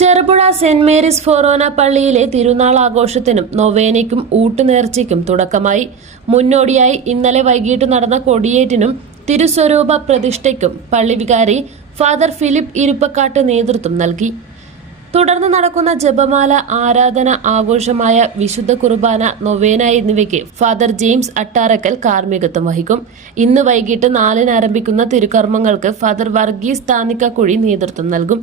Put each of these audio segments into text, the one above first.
Cherupuzha saint Mary's ഫൊറോന പള്ളിയിലെ തിരുനാൾ ആഘോഷത്തിനും നൊവേനയ്ക്കും ഊട്ടുനേർച്ചയ്ക്കും തുടക്കമായി. മുന്നോടിയായി ഇന്നലെ വൈകിട്ട് നടന്ന കൊടിയേറ്റിനും തിരുസ്വരൂപ പ്രതിഷ്ഠയ്ക്കും പള്ളി വികാരി ഫാദർ ഫിലിപ്പ് ഇരുപ്പക്കാട്ട് നേതൃത്വം നൽകി. തുടർന്ന് നടക്കുന്ന ജപമാല, ആരാധന, ആഘോഷമായ വിശുദ്ധ കുർബാന, നൊവേന എന്നിവയ്ക്ക് ഫാദർ ജെയിംസ് അട്ടാരക്കൽ കാർമ്മികത്വം വഹിക്കും. ഇന്ന് വൈകിട്ട് 4-ന് ആരംഭിക്കുന്ന തിരുക്കർമ്മങ്ങൾക്ക് ഫാദർ വർഗീസ് താന്നിക്കക്കുഴി നേതൃത്വം നൽകും.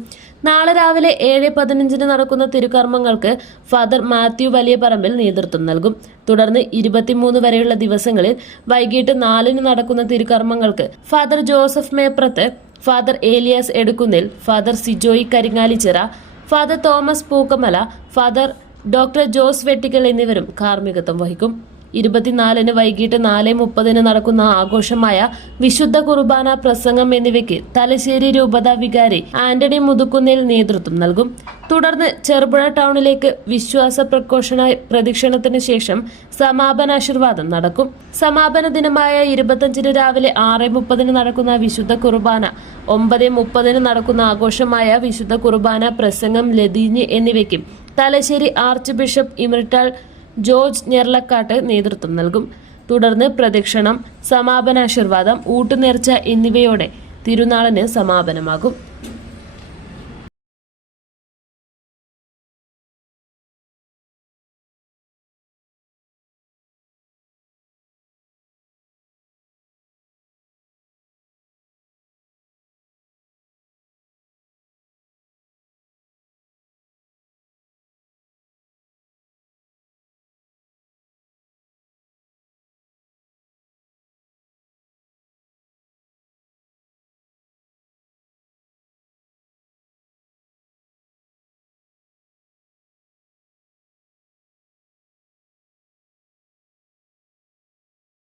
നാളെ രാവിലെ 7:15-ന് നടക്കുന്ന തിരുക്കർമ്മങ്ങൾക്ക് ഫാദർ മാത്യു വലിയപറമ്പിൽ നേതൃത്വം നൽകും. തുടർന്ന് 23 വരെയുള്ള ദിവസങ്ങളിൽ വൈകിട്ട് 4-ന് നടക്കുന്ന തിരുക്കർമ്മങ്ങൾക്ക് father Joseph Meprath, father Elias Edukkunnil, father Sijoy Karingalichira, father Thomas Pookkamala, father doctor Jose Vettikkal എന്നിവരും കാർമ്മികത്വം വഹിക്കും. 24-ന് വൈകിട്ട് 4:30-ന് നടക്കുന്ന ആഘോഷമായ വിശുദ്ധ കുർബാന, പ്രസംഗം എന്നിവയ്ക്ക് തലശ്ശേരി രൂപത വികാരി ആന്റണി മുതുക്കുന്നിൽ നേതൃത്വം നൽകും. തുടർന്ന് ചെറുപുഴ ടൗണിലേക്ക് വിശ്വാസ പ്രഘോഷണ പ്രദക്ഷിണത്തിന് ശേഷം സമാപനാശീർവാദം നടക്കും. സമാപന ദിനമായ 25-ന് രാവിലെ 6:30-ന് നടക്കുന്ന വിശുദ്ധ കുർബാന, 9:30-ന് നടക്കുന്ന ആഘോഷമായ വിശുദ്ധ കുർബാന, പ്രസംഗം, ലതീഞ്ഞ് എന്നിവയ്ക്കും തലശ്ശേരി ആർച്ച് ബിഷപ്പ് ഇമറിറ്റാൾ ജോർജ് ഞെർലക്കാട്ട് നേതൃത്വം നൽകും. തുടർന്ന് പ്രദക്ഷിണം, സമാപനാശീർവാദം, ഊട്ടുനേർച്ച എന്നിവയോടെ തിരുനാളിന് സമാപനമാകും.